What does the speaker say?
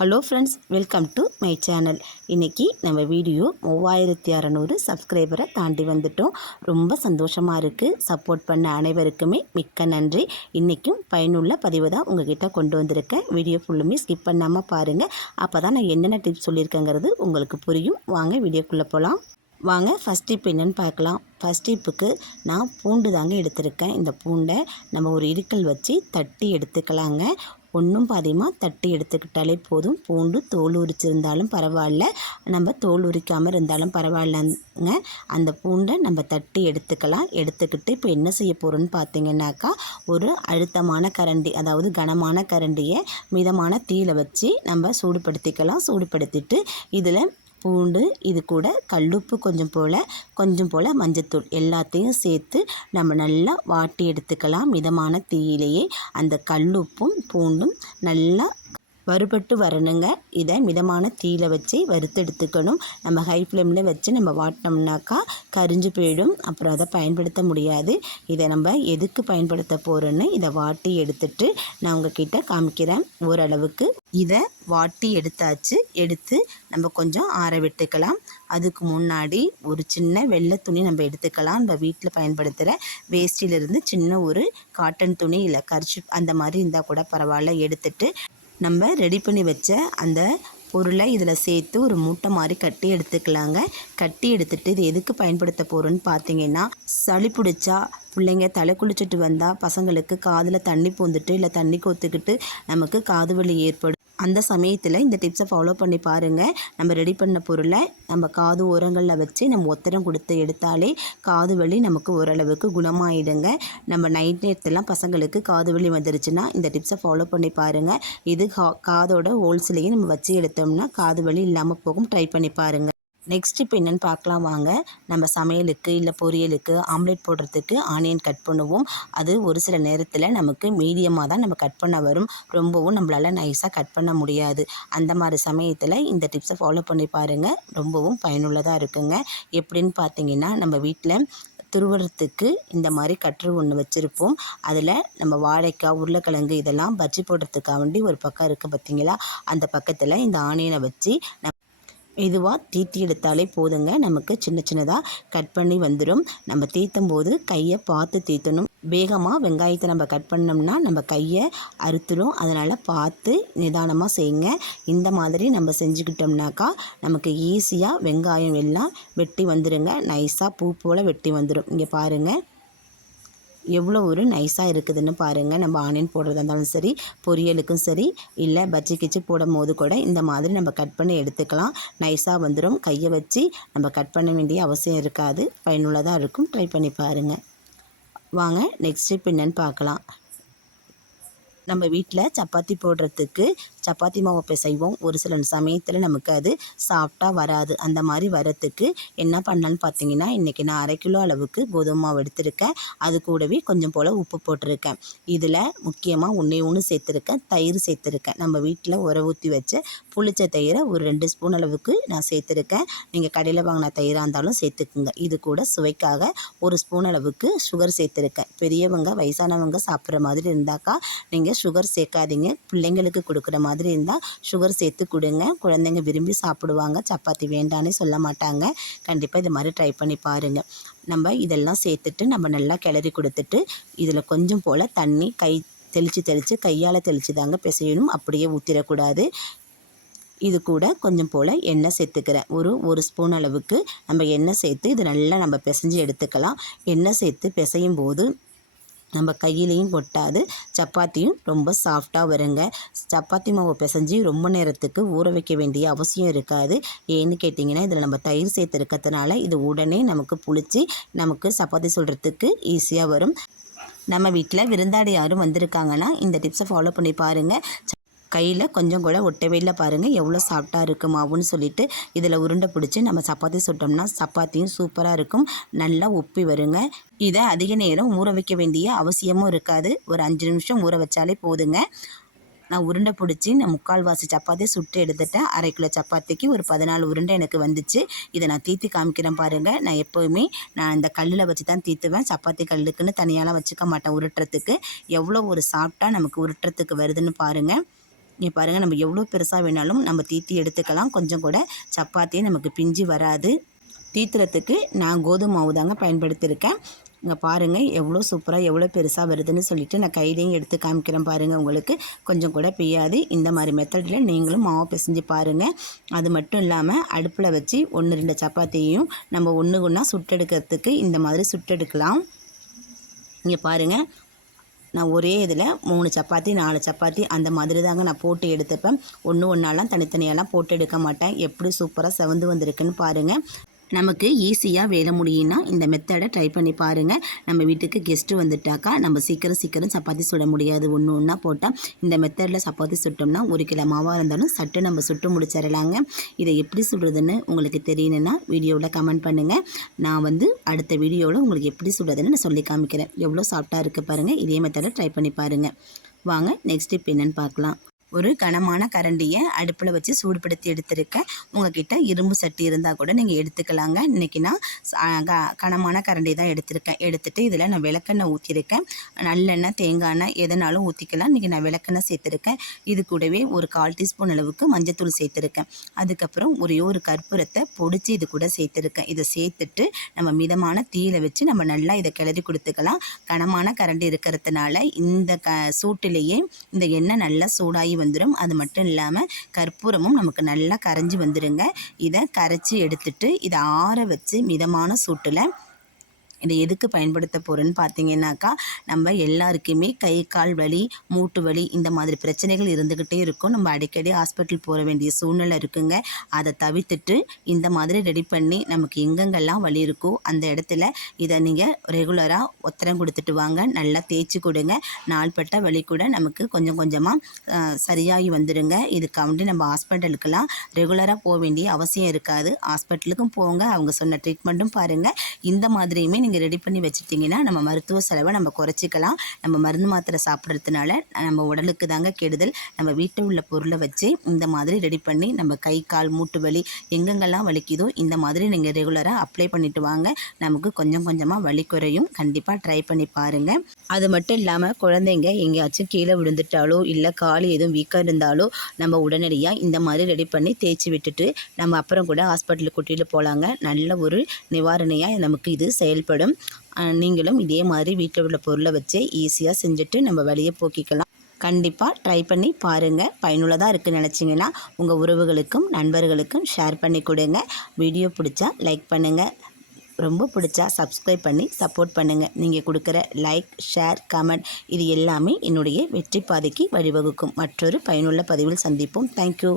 Hello friends, welcome to my channel. இன்றைக்கி நம்ம video 3600 சப்ஸ்கிரைபரை தாண்டி வந்துட்டோம். ரொம்ப சந்தோஷமாக இருக்குது. சப்போர்ட் பண்ண அனைவருக்குமே மிக்க நன்றி. இன்றைக்கும் பயனுள்ள பதிவு தான் உங்ககிட்ட கொண்டு வந்திருக்கேன். வீடியோ ஃபுல்லுமே ஸ்கிப் பண்ணாமல் பாருங்கள். அப்போ தான் நான் என்னென்ன டிப்ஸ் சொல்லியிருக்கேங்கிறது உங்களுக்கு புரியும். வாங்க வீடியோக்குள்ளே போகலாம். வாங்க ஃபஸ்ட் டிப் என்னென்னு பார்க்கலாம். ஃபஸ்ட் டிப்புக்கு நான் பூண்டு தாங்க எடுத்திருக்கேன். இந்த பூண்டை நம்ம ஒரு இடுக்கல் வச்சு தட்டி எடுத்துக்கலாங்க. ஒன்றும் பாதியமாக தட்டி எடுத்துக்கிட்டாலே போதும். பூண்டு தோல் உரிச்சிருந்தாலும் பரவாயில்ல, நம்ம தோல் உரிக்காமல் இருந்தாலும் பரவாயில்லங்க. அந்த பூண்டை நம்ம தட்டி எடுத்துக்கலாம். எடுத்துக்கிட்டு இப்போ என்ன செய்ய போகிறோன்னு பார்த்தீங்கன்னாக்கா, ஒரு அழுத்தமான கரண்டி, அதாவது கனமான கரண்டியை மிதமான தீயில வச்சு நம்ம சூடுபடுத்திக்கலாம். சூடுபடுத்திட்டு இதில் பூண்டு, இது கூட கல்லுப்பு கொஞ்சம் போல் மஞ்சத்தூள் எல்லாத்தையும் சேர்த்து நம்ம நல்லா வாட்டி எடுத்துக்கலாம். மிதமான தீயிலேயே அந்த கல்லுப்பும் பூண்டும் நல்லா வறுபட்டு வரணுங்க. இதை மிதமான தீயில வச்சு வறுத்து எடுத்துக்கணும். நம்ம ஹை ஃப்ளேமில் வச்சு நம்ம வாட்டினோம்னாக்கா கரிஞ்சு போயிடும். அப்புறம் அதை பயன்படுத்த முடியாது. இதை நம்ம எதுக்கு பயன்படுத்த போகிறோன்னு இதை வாட்டி எடுத்துட்டு நான் உங்ககிட்ட காமிக்கிறேன். ஓரளவுக்கு இதை வாட்டி எடுத்தாச்சு. எடுத்து நம்ம கொஞ்சம் ஆற விட்டுக்கலாம். அதுக்கு முன்னாடி ஒரு சின்ன வெள்ளை துணி நம்ம எடுத்துக்கலாம். நம்ம வீட்டில் பயன்படுத்துகிற வேஸ்டிலிருந்து சின்ன ஒரு காட்டன் துணி இல்லை கர்ச்சிப் அந்த மாதிரி இருந்தால் கூட பரவாயில்ல. எடுத்துட்டு நம்ம ரெடி பண்ணி வச்ச அந்த பொருளை இதில் சேர்த்து ஒரு மூட்டை மாதிரி கட்டி எடுத்துக்கலாங்க. கட்டி எடுத்துகிட்டு இது எதுக்கு பயன்படுத்த போகிறோன்னு பார்த்தீங்கன்னா, சளி பிடிச்சா பிள்ளைங்க தலை குளிச்சுட்டு வந்தால் பசங்களுக்கு காதில் தண்ணி பூந்துட்டு இல்லை தண்ணி கோத்துக்கிட்டு நமக்கு காது வலி ஏற்படும். அந்த சமயத்தில் இந்த டிப்ஸை ஃபாலோ பண்ணி பாருங்கள். நம்ம ரெடி பண்ண பொருளை நம்ம காது ஓரங்களில் வச்சு நம்ம ஒத்தடம் கொடுத்து எடுத்தாலே காது வலி நமக்கு ஓரளவுக்கு குணமாயிடுங்க. நம்ம நைட் நேரத்துலாம் பசங்களுக்கு காது வலி வந்துருச்சுன்னா இந்த டிப்ஸை ஃபாலோ பண்ணி பாருங்கள். இது காதோட ஹோல்ஸ்லேயே நம்ம வச்சு எடுத்தோம்னா காது வலி இல்லாமல் போகும். ட்ரை பண்ணி பாருங்கள். நெக்ஸ்ட் இப்போ என்னென்னு பார்க்கலாம் வாங்க. நம்ம சமையலுக்கு இல்லை பொரியலுக்கு ஆம்லேட் போடுறதுக்கு ஆனியன் கட் பண்ணுவோம். அது ஒரு சில நேரத்தில் நமக்கு மீடியமாக தான் நம்ம கட் பண்ண வரும். ரொம்பவும் நம்மளால் நைஸாக கட் பண்ண முடியாது. அந்த மாதிரி சமயத்தில் இந்த டிப்ஸை ஃபாலோ பண்ணி பாருங்கள். ரொம்பவும் பயனுள்ளதாக இருக்குங்க. எப்படின்னு பார்த்தீங்கன்னா, நம்ம வீட்டில் துருவுறதுக்கு இந்த மாதிரி கட்ரு ஒன்று வச்சுருப்போம். அதில் நம்ம வாழைக்காய், உருளைக்கிழங்கு இதெல்லாம் பஜ்ஜி போடுறதுக்காக வேண்டி ஒரு பக்கம் இருக்குது பார்த்தீங்களா, அந்த பக்கத்தில் இந்த ஆனியனை வச்சு இதுவாக தீத்தி எடுத்தாலே போதுங்க. நமக்கு சின்ன சின்னதாக கட் பண்ணி வந்துடும். நம்ம தீத்தும் போது கையை பார்த்து தீத்தணும். வேகமாக வெங்காயத்தை நம்ம கட் பண்ணோம்னா நம்ம கையை அறுத்துடும். அதனால் பார்த்து நிதானமாக செய்யுங்க. இந்த மாதிரி நம்ம செஞ்சுக்கிட்டோம்னாக்கா நமக்கு ஈஸியாக வெங்காயம் எல்லாம் வெட்டி வந்துடுங்க. நைஸாக பூ போல் வெட்டி வந்துடும். இங்கே பாருங்கள் எவ்வளோ ஒரு நைஸாக இருக்குதுன்னு பாருங்கள். நம்ம ஆனியன் போடுறதா இருந்தாலும் சரி, பொரியலுக்கும் சரி, இல்லை பஜ்ஜி கிச்சி போடும் போது கூட இந்த மாதிரி நம்ம கட் பண்ணி எடுத்துக்கலாம். நைஸாக வந்துடும். கையை வச்சு நம்ம கட் பண்ண வேண்டிய அவசியம் இருக்காது. பயனுள்ளதாக இருக்கும். ட்ரை பண்ணி பாருங்கள். வாங்க நெக்ஸ்ட் டிப் என்னன்னு பார்க்கலாம். நம்ம வீட்டில் சப்பாத்தி போடுறதுக்கு சப்பாத்தி மாவு பிசைவோம். ஒரு சில சமயத்தில் நமக்கு அது சாஃப்டாக வராது. அந்த மாதிரி வரத்துக்கு என்ன பண்ணலான்னு பார்த்தீங்கன்னா, இன்றைக்கி நான் 1/2 கிலோ அளவுக்கு கோதுமை மாவு எடுத்திருக்கேன். அது கூடவே கொஞ்சம் போல் உப்பு போட்டிருக்கேன். இதில் முக்கியமாக ஒன்று சேர்த்துருக்கேன். தயிர் சேர்த்துருக்கேன். நம்ம வீட்டில் உர ஊற்றி வச்ச புளிச்ச தயிரை ஒரு 2 ஸ்பூன் அளவுக்கு நான் சேர்த்துருக்கேன். நீங்கள் கடையில் வாங்கின தயிராக இருந்தாலும் சேர்த்துக்குங்க. இது கூட சுவைக்காக 1 ஸ்பூன் அளவுக்கு சுகர் சேர்த்துருக்கேன். பெரியவங்க வயசானவங்க சாப்பிட்ற மாதிரி இருந்தாக்கா நீங்கள் சுகர் சேர்க்காதீங்க. பிள்ளைங்களுக்கு கொடுக்குற மாதிரி இருந்தால் சுகர் சேர்த்து கொடுங்க. குழந்தைங்க விரும்பி சாப்பிடுவாங்க. சப்பாத்தி வேண்டானே சொல்ல மாட்டாங்க. கண்டிப்பாக இது மாதிரி ட்ரை பண்ணி பாருங்கள். நம்ம இதெல்லாம் சேர்த்துட்டு நம்ம நல்லா கிளறி கொடுத்துட்டு இதில் கொஞ்சம் போல் தண்ணி தெளித்து கையால் தெளித்து தாங்க பிசையணும். அப்படியே ஊற்றிடக்கூடாது. இது கூட கொஞ்சம் போல் எண்ணெய் சேர்த்துக்கிறேன். ஒரு ஸ்பூன் அளவுக்கு நம்ம எண்ணெய் சேர்த்து இது நல்லா நம்ம பிசைஞ்சு எடுத்துக்கலாம். எண்ணெய் சேர்த்து பிசையும் போது நம்ம கையிலையும் கொட்டாது. சப்பாத்தியும் ரொம்ப சாஃப்டாக வருங்க. சப்பாத்தி மாவு பிசைஞ்சு ரொம்ப நேரத்துக்கு ஊற வைக்க வேண்டிய அவசியம் இருக்காது. ஏன்னு கேட்டிங்கன்னா, இதில் நம்ம தயிர் சேர்த்துருக்கிறதுனால இது உடனே நமக்கு புளிச்சு நமக்கு சப்பாத்தி சொல்கிறதுக்கு ஈஸியாக வரும். நம்ம வீட்டில் விருந்தாடி யாரும் வந்திருக்காங்கன்னா இந்த டிப்ஸை ஃபாலோ பண்ணி பாருங்கள். கையில் கொஞ்சம் கூட ஒட்டவே இல்லை. பாருங்கள் எவ்வளோ சாஃப்டாக இருக்குது மாவுன்னு சொல்லிட்டு இதில் உருண்டை பிடிச்சி நம்ம சப்பாத்தி சுட்டோம்னா சப்பாத்தியும் சூப்பராக இருக்கும். நல்லா உப்பி வருங்க. இதை அதிக நேரம் ஊற வைக்க வேண்டிய அவசியமும் இருக்காது. ஒரு 5 நிமிஷம் ஊற வச்சாலே போதுங்க. நான் உருண்டை பிடிச்சி நான் 3/4 சப்பாத்தி சுட்டு எடுத்துட்டேன். 1/2 கிலோ சப்பாத்திக்கு ஒரு 14 உருண்டை எனக்கு வந்துச்சு. இதை நான் தீத்தி காமிக்கிறேன் பாருங்கள். நான் எப்போவுமே இந்த கல்லில் வச்சு தான் தீத்துவேன். சப்பாத்தி கல்லுக்குன்னு தனியாலாம் வச்சுக்க மாட்டேன் உருட்டுறதுக்கு. எவ்வளோ ஒரு சாஃப்டாக நமக்கு உருட்டுறதுக்கு வருதுன்னு பாருங்கள். இங்கே பாருங்கள், நம்ம எவ்வளோ பெருசாக வேணாலும் நம்ம தீத்தி எடுத்துக்கலாம். கொஞ்சம் கூட சப்பாத்தியே நமக்கு பிஞ்சு வராது. தீத்துறதுக்கு நான் கோதுமை மாவு தாங்க பயன்படுத்தியிருக்கேன். இங்கே பாருங்கள் எவ்வளோ சூப்பராக எவ்வளோ பெருசாக வருதுன்னு சொல்லிவிட்டு நான் கையிலையும் எடுத்து காமிக்கிறேன் பாருங்கள். உங்களுக்கு கொஞ்சம் கூட பிய்யாது. இந்த மாதிரி மெத்தடில் நீங்களும் மாவு பிசைஞ்சு பாருங்கள். அது மட்டும் இல்லாமல் அடுப்பில் வச்சு 1-2 சப்பாத்தியையும் நம்ம ஒன்று ஒன்றா சுட்டெடுக்கிறதுக்கு இந்த மாதிரி சுட்டெடுக்கலாம். இங்கே பாருங்கள், நான் ஒரே இதில் 3 சப்பாத்தி 4 சப்பாத்தி அந்த மாதிரி தாங்க நான் போட்டு எடுத்துப்பேன். ஒன்று ஒன்றாலாம் தனித்தனியாலாம் போட்டு எடுக்க மாட்டேன். எப்படி சூப்பராக செவந்து வந்திருக்குன்னு பாருங்கள். நமக்கு ஈஸியாக வேலை முடியும்னா இந்த மெத்தடை ட்ரை பண்ணி பாருங்கள். நம்ம வீட்டுக்கு கெஸ்ட்டு வந்துட்டாக்கா நம்ம சீக்கிரம் சப்பாத்தி சுட முடியாது. ஒன்று ஒன்றா போட்டால் இந்த மெத்தடில் சப்பாத்தி சுட்டோம்னா 1 கிலோ மாவாக இருந்தாலும் சட்டு நம்ம சுட்டு முடிச்சிடலாங்க. இதை எப்படி சுடுறதுன்னு உங்களுக்கு தெரியணுன்னா வீடியோவில் கமெண்ட் பண்ணுங்கள். நான் அடுத்த வீடியோவில் உங்களுக்கு எப்படி சுடுறதுன்னு நான் சொல்லி காமிக்கிறேன். எவ்வளோ சாஃப்டாக இருக்குது பாருங்கள். இதே மெத்தடை ட்ரை பண்ணி பாருங்கள். வாங்க நெக்ஸ்ட் டிப் என்னென்னு பார்க்கலாம். ஒரு கனமான கரண்டியை அடுப்பில் வச்சு சூடுபடுத்தி எடுத்துருக்கேன். உங்கள்கிட்ட இரும்பு சட்டி இருந்தால் கூட நீங்கள் எடுத்துக்கலாங்க. இன்றைக்கி நான் கனமான கரண்டி தான் எடுத்திருக்கேன். எடுத்துகிட்டு இதில் நான் விளக்கெண்ணெய் ஊற்றிருக்கேன். நல்லெண்ணெய் தேங்காய் எண்ணெய் எதனாலும் ஊற்றிக்கலாம். இன்றைக்கி நான் விளக்கெண்ணெய் சேர்த்துருக்கேன். இது கூடவே ஒரு 1/4 டீஸ்பூன் அளவுக்கு மஞ்சத்தூள் சேர்த்துருக்கேன். அதுக்கப்புறம் ஒரே ஒரு கற்பூரத்தை பொடிச்சு இது கூட சேர்த்துருக்கேன். இதை சேர்த்துட்டு நம்ம மிதமான தீயில வச்சு நம்ம நல்லா இதை கிளறி கொடுத்துக்கலாம். கனமான கரண்டி இருக்கிறதுனால இந்த சூட்டிலேயே இந்த எண்ணெய் நல்லா சூடாகி வந்துடும். அது மட்டும் இல்லாமல் கற்பூரமும் நமக்கு நல்லா கரைஞ்சி வந்துடுங்க. இதை கரைச்சி எடுத்துட்டு இதை ஆற வச்சு மிதமான சூட்டில் இதை எதுக்கு பயன்படுத்த போகிறேன்னு பார்த்தீங்கன்னாக்கா, நம்ம எல்லாருக்குமே கை கால் வலி மூட்டு வலி இந்த மாதிரி பிரச்சனைகள் இருந்துக்கிட்டே இருக்கும். நம்ம அடிக்கடி ஹாஸ்பிட்டல் போக வேண்டிய சூழ்நிலை இருக்குங்க. அதை தவிர்த்துட்டு இந்த மாதிரி ரெடி பண்ணி நமக்கு எங்கெங்கெல்லாம் வலி இருக்கோ அந்த இடத்துல இதை நீங்கள் ரெகுலராக ஒத்தரம் கொடுத்துட்டு வாங்க. நல்லா தேய்ச்சி கொடுங்க. நாள்பட்ட வலி கூட நமக்கு கொஞ்சம் கொஞ்சமாக சரியாகி வந்துடுங்க. இதுக்காண்டி நம்ம ஹாஸ்பிட்டலுக்கெல்லாம் ரெகுலராக போக வேண்டிய அவசியம் இருக்காது. ஹாஸ்பிட்டலுக்கும் போங்க, அவங்க சொன்ன ட்ரீட்மெண்ட்டும் பாருங்கள். இந்த மாதிரியுமே நீங்கள் ரெடி பண்ணி வச்சுட்டிங்கன்னா நம்ம மருத்துவ செலவை நம்ம குறைச்சிக்கலாம். நம்ம மருந்து மாத்திரை சாப்பிட்றதுனால நம்ம உடலுக்கு தாங்க கெடுதல். நம்ம வீட்டில் உள்ள பொருளை வச்சு இந்த மாதிரி ரெடி பண்ணி நம்ம கை கால் மூட்டு வலி எங்கெங்கெல்லாம் வலிக்குதோ இந்த மாதிரி நீங்கள் ரெகுலராக அப்ளை பண்ணிட்டு வாங்க. நமக்கு கொஞ்சம் கொஞ்சமாக வலி குறையும். கண்டிப்பாக ட்ரை பண்ணி பாருங்கள். அது மட்டும் இல்லாமல் குழந்தைங்க எங்கேயாச்சும் கீழே விழுந்துட்டாலோ இல்லை கால் எதுவும் வீக்காக இருந்தாலோ நம்ம உடனடியாக இந்த மாதிரி ரெடி பண்ணி தேய்ச்சி விட்டுட்டு நம்ம அப்புறம் கூட ஹாஸ்பிட்டலுக்கு கூட்டிகிட்டு போகலாங்க. நல்ல ஒரு நிவாரணையாக நமக்கு இது செயல்படும். நீங்களும் இதே மாதிரி வீட்டில் உள்ள பொருளை வச்சு ஈஸியாக செஞ்சுட்டு நம்ம வலியை போக்கிக்கலாம். கண்டிப்பாக ட்ரை பண்ணி பாருங்கள். பயனுள்ளதாக இருக்குன்னு நினச்சிங்கன்னா உங்கள் உறவுகளுக்கும் நண்பர்களுக்கும் ஷேர் பண்ணி கொடுங்க. வீடியோ பிடிச்சா லைக் பண்ணுங்கள். ரொம்ப பிடிச்சா சப்ஸ்கிரைப் பண்ணி சப்போர்ட் பண்ணுங்கள். நீங்கள் கொடுக்குற லைக் ஷேர் கமெண்ட் இது எல்லாமே என்னுடைய வெற்றி பாதைக்கு வழிவகுக்கும். மற்றொரு பயனுள்ள பதிவில் சந்திப்போம். தேங்க்யூ.